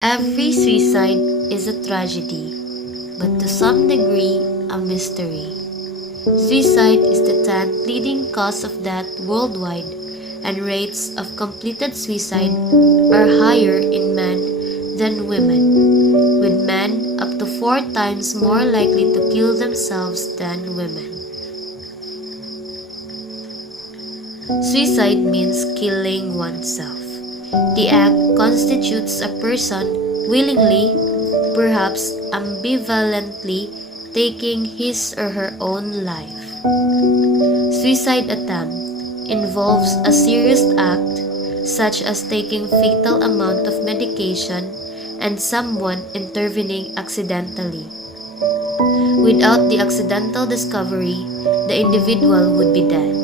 Every suicide is a tragedy, but to some degree, a mystery. Suicide is the 10th leading cause of death worldwide, and rates of completed suicide are higher in men than women, with men up to 4 times more likely to kill themselves than women. Suicide means killing oneself. The act constitutes a person willingly, perhaps ambivalently, taking his or her own life. Suicide attempt involves a serious act such as taking fatal amount of medication and someone intervening accidentally. Without the accidental discovery, the individual would be dead.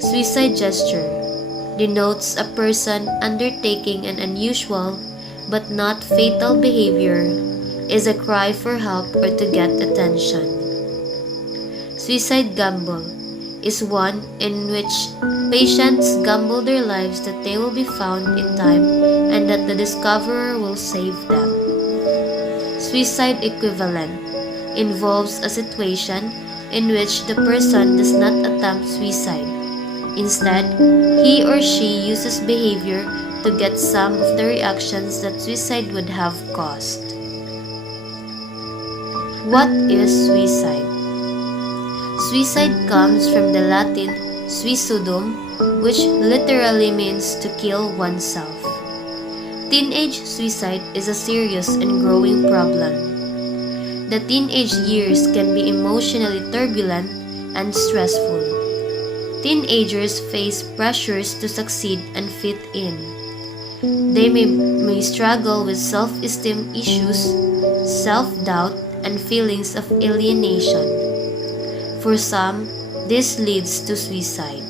Suicide gesture denotes a person undertaking an unusual but not fatal behavior, is a cry for help or to get attention. Suicide gamble is one in which patients gamble their lives that they will be found in time and that the discoverer will save them. Suicide equivalent involves a situation in which the person does not attempt suicide. Instead, he or she uses behavior to get some of the reactions that suicide would have caused. What is suicide? Suicide comes from the Latin suicidum, which literally means to kill oneself. Teenage suicide is a serious and growing problem. The teenage years can be emotionally turbulent and stressful. Teenagers face pressures to succeed and fit in. They may struggle with self-esteem issues, self-doubt, and feelings of alienation. For some, this leads to suicide.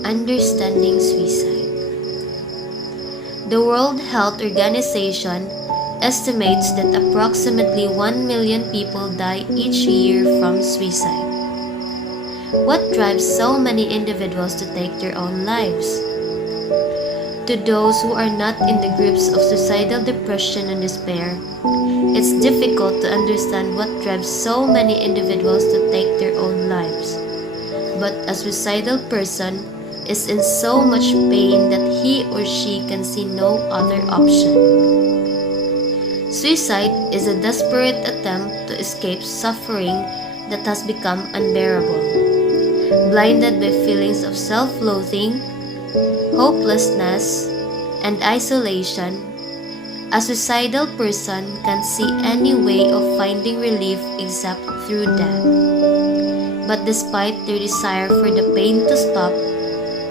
Understanding suicide. The World Health Organization estimates that approximately 1 million people die each year from suicide. What drives so many individuals to take their own lives? To those who are not in the groups of suicidal depression and despair, it's difficult to understand what drives so many individuals to take their own lives. But a suicidal person is in so much pain that he or she can see no other option. Suicide is a desperate attempt to escape suffering that has become unbearable. Blinded by feelings of self-loathing, hopelessness, and isolation, a suicidal person can see any way of finding relief except through death. But despite their desire for the pain to stop,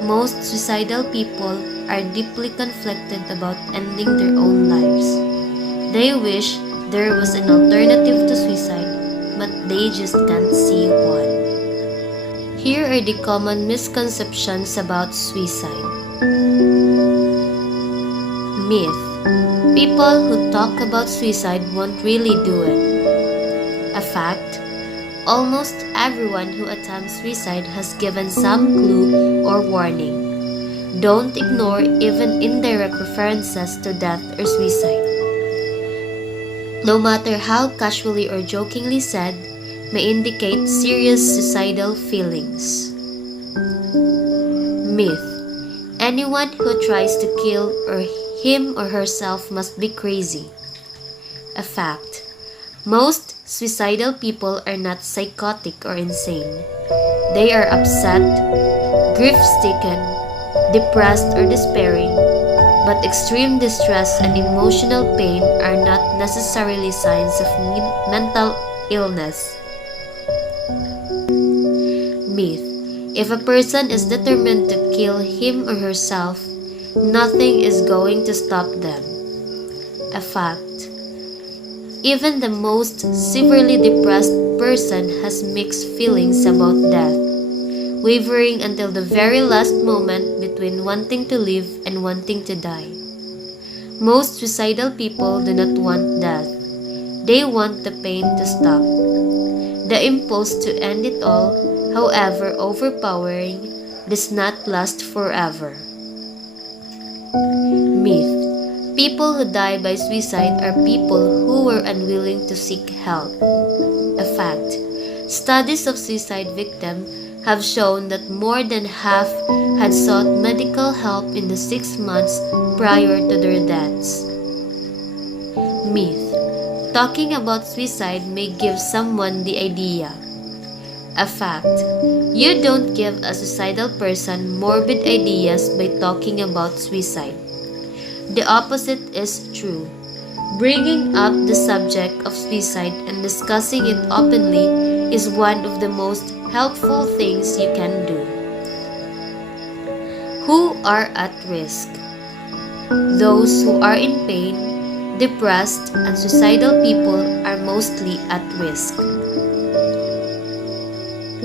most suicidal people are deeply conflicted about ending their own lives. They wish there was an alternative to suicide, but they just can't see one. Here are the common misconceptions about suicide. Myth: people who talk about suicide won't really do it. A fact: almost everyone who attempts suicide has given some clue or warning. Don't ignore even indirect references to death or suicide. No matter how casually or jokingly said, may indicate serious suicidal feelings. Myth: anyone who tries to kill him or herself must be crazy. A fact: most suicidal people are not psychotic or insane. They are upset, grief-stricken, depressed or despairing, but extreme distress and emotional pain are not necessarily signs of mental illness. Myth: if a person is determined to kill him or herself, nothing is going to stop them. A fact: even the most severely depressed person has mixed feelings about death, wavering until the very last moment between wanting to live and wanting to die. Most suicidal people do not want death. They want the pain to stop. The impulse to end it all however overpowering, does not last forever. Myth: people who die by suicide are people who were unwilling to seek help. A fact: studies of suicide victims have shown that more than half had sought medical help in the 6 months prior to their deaths. Myth: talking about suicide may give someone the idea. A fact: you don't give a suicidal person morbid ideas by talking about suicide. The opposite is true. Bringing up the subject of suicide and discussing it openly is one of the most helpful things you can do. Who are at risk? Those who are in pain, depressed, and suicidal people are mostly at risk.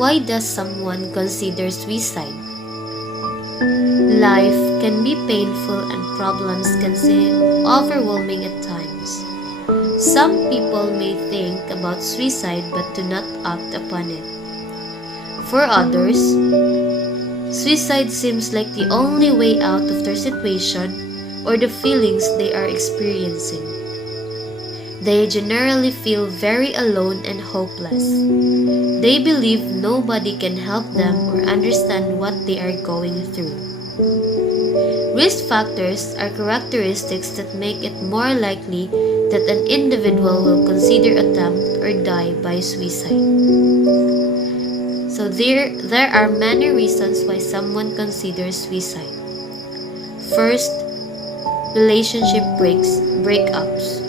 Why does someone consider suicide? Life can be painful and problems can seem overwhelming at times. Some people may think about suicide but do not act upon it. For others, suicide seems like the only way out of their situation or the feelings they are experiencing. They generally feel very alone and hopeless. They believe nobody can help them or understand what they are going through. Risk factors are characteristics that make it more likely that an individual will consider attempt or die by suicide. So there are many reasons why someone considers suicide. First, relationship breakups.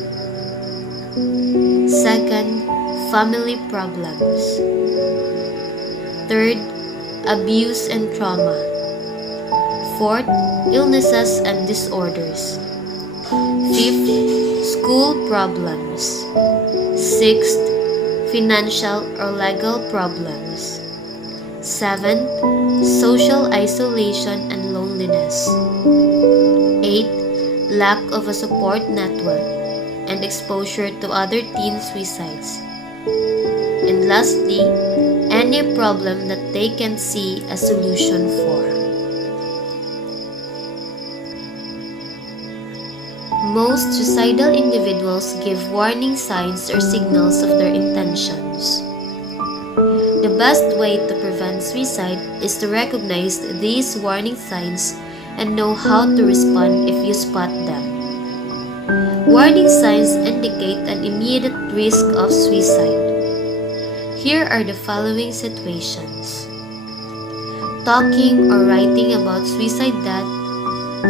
Second, family problems. Third, abuse and trauma. Fourth, illnesses and disorders. Fifth, school problems. Sixth, financial or legal problems. Seventh, social isolation and loneliness. Eighth, lack of a support network and exposure to other teen suicides. And lastly, any problem that they can see a solution for. Most suicidal individuals give warning signs or signals of their intentions. The best way to prevent suicide is to recognize these warning signs and know how to respond if you spot them. Warning signs indicate an immediate risk of suicide. Here are the following situations. Talking or writing about suicide death,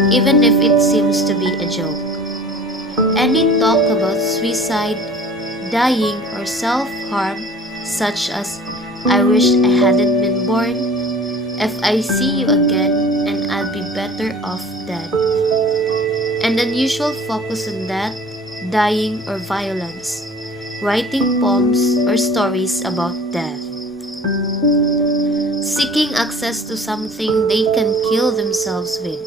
even if it seems to be a joke. Any talk about suicide, dying, or self-harm, such as, "I wish I hadn't been born," "If I see you again, and I'll be better off dead." An unusual focus on death, dying, or violence. Writing poems or stories about death. Seeking access to something they can kill themselves with.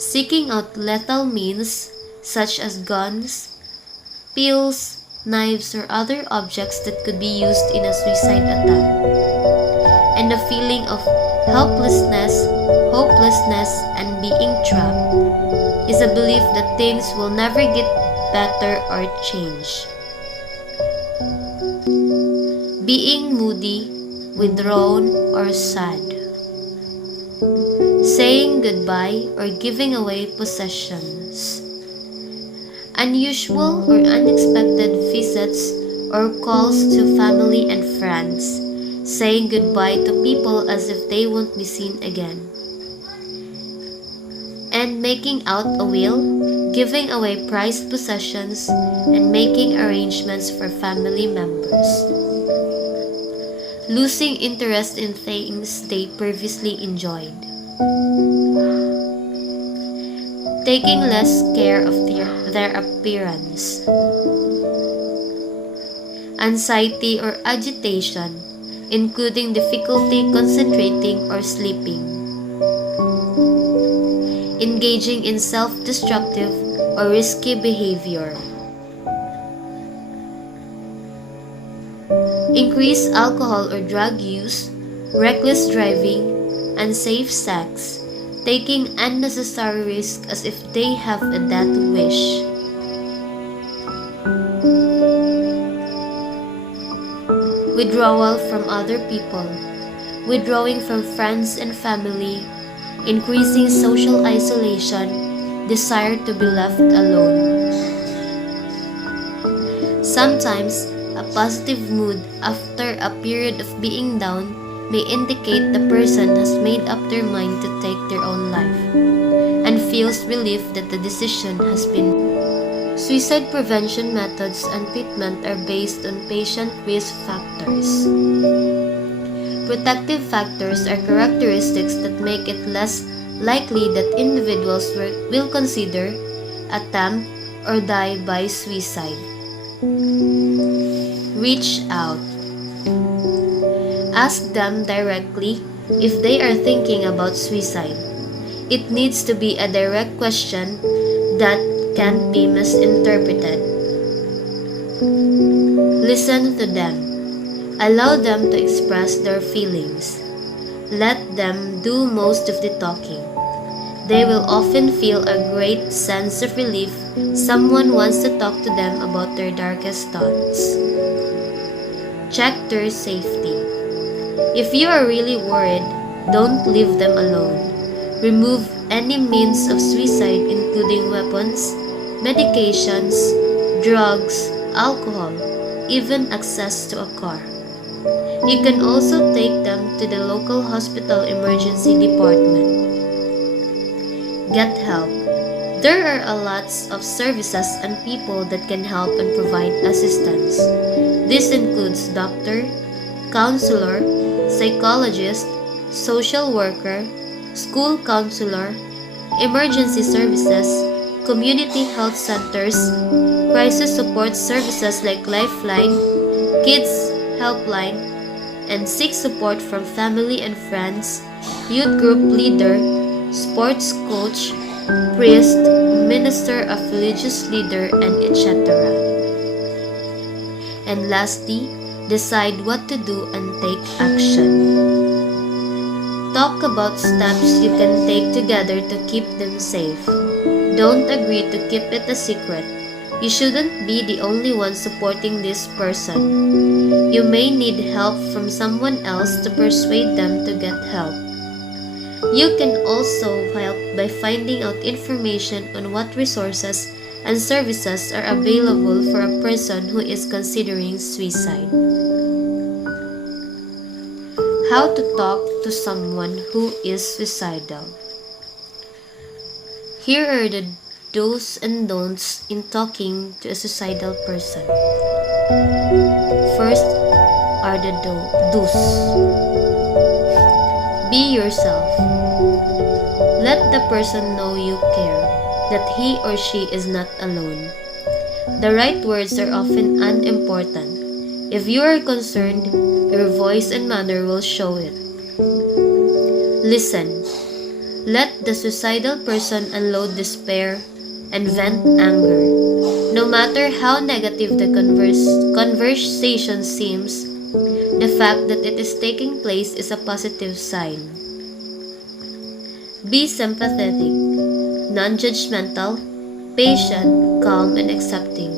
Seeking out lethal means such as guns, pills, knives, or other objects that could be used in a suicide attack. And the feeling of helplessness, hopelessness, and being trapped is a belief that things will never get better or change. Being moody, withdrawn, or sad. Saying goodbye or giving away possessions. Unusual or unexpected visits or calls to family and friends. Saying goodbye to people as if they won't be seen again. And making out a will, giving away prized possessions, and making arrangements for family members. Losing interest in things they previously enjoyed. Taking less care of their appearance. Anxiety or agitation, including difficulty concentrating or sleeping. Engaging in self-destructive or risky behavior. Increased alcohol or drug use, reckless driving, unsafe sex, taking unnecessary risks as if they have a death wish. Withdrawal from other people, withdrawing from friends and family, increasing social isolation, desire to be left alone. Sometimes, a positive mood after a period of being down may indicate the person has made up their mind to take their own life and feels relief that the decision has been made. Suicide prevention methods and treatment are based on patient risk factors. Protective factors are characteristics that make it less likely that individuals will consider, attempt, or die by suicide. Reach out. Ask them directly if they are thinking about suicide. It needs to be a direct question that can't be misinterpreted. Listen to them. Allow them to express their feelings. Let them do most of the talking. They will often feel a great sense of relief. Someone wants to talk to them about their darkest thoughts. Check their safety. If you are really worried, don't leave them alone. Remove any means of suicide, including weapons, medications, drugs, alcohol, even access to a car. You can also take them to the local hospital emergency department. Get help. There are a lot of services and people that can help and provide assistance. This includes doctor, counselor, psychologist, social worker, school counselor, emergency services, community health centers, crisis support services like Lifeline, Kids Helpline, and seek support from family and friends, youth group leader, sports coach, priest, minister of religious leader, and etc. And lastly, decide what to do and take action. Talk about steps you can take together to keep them safe. Don't agree to keep it a secret. You shouldn't be the only one supporting this person. You may need help from someone else to persuade them to get help. You can also help by finding out information on what resources and services are available for a person who is considering suicide. How to talk to someone who is suicidal. Here are the do's and don'ts in talking to a suicidal person. First are the do's. Be yourself. Let the person know you care, that he or she is not alone. The right words are often unimportant. If you are concerned, your voice and manner will show it. Listen. Let the suicidal person unload despair and vent anger. No matter how negative the conversation seems, the fact that it is taking place is a positive sign. Be sympathetic, non-judgmental, patient, calm, and accepting.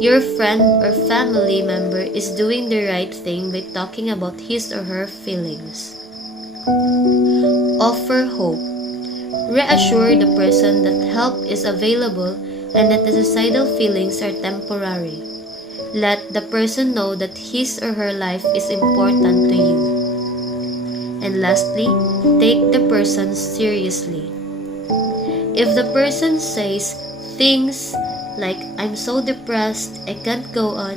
Your friend or family member is doing the right thing by talking about his or her feelings. Offer hope. Reassure the person that help is available and that the suicidal feelings are temporary. Let the person know that his or her life is important to you. And lastly, take the person seriously. If the person says things like, "I'm so depressed, I can't go on,"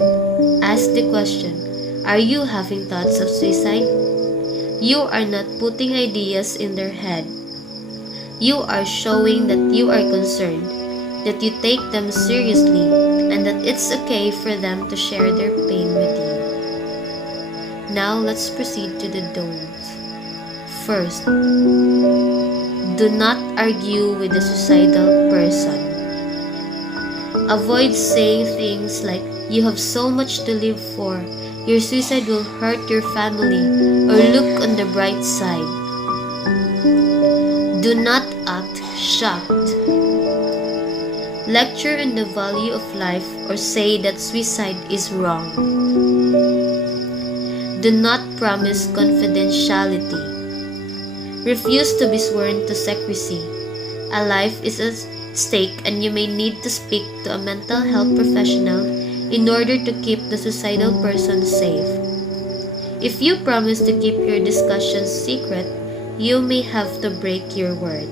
ask the question, "Are you having thoughts of suicide?" You are not putting ideas in their head. You are showing that you are concerned, that you take them seriously, and that it's okay for them to share their pain with you. Now let's proceed to the don'ts. First, do not argue with the suicidal person. Avoid saying things like, "You have so much to live for. your suicide will hurt your family, or look on the bright side. Do not act shocked. Lecture on the value of life or say that suicide is wrong. Do not promise confidentiality. Refuse to be sworn to secrecy. A life is at stake and you may need to speak to a mental health professional in order to keep the suicidal person safe. If you promise to keep your discussions secret, you may have to break your word.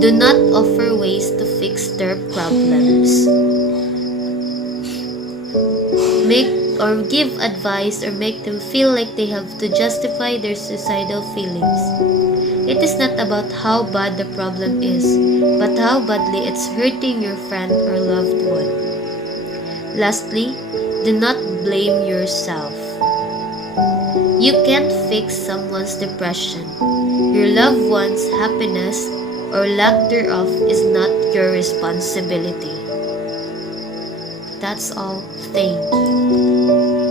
Do not offer ways to fix their problems. Make or give advice or make them feel like they have to justify their suicidal feelings. It is not about how bad the problem is, but how badly it's hurting your friend or loved one. Lastly, do not blame yourself. You can't fix someone's depression. Your loved one's happiness or lack thereof is not your responsibility. That's all. Thank you.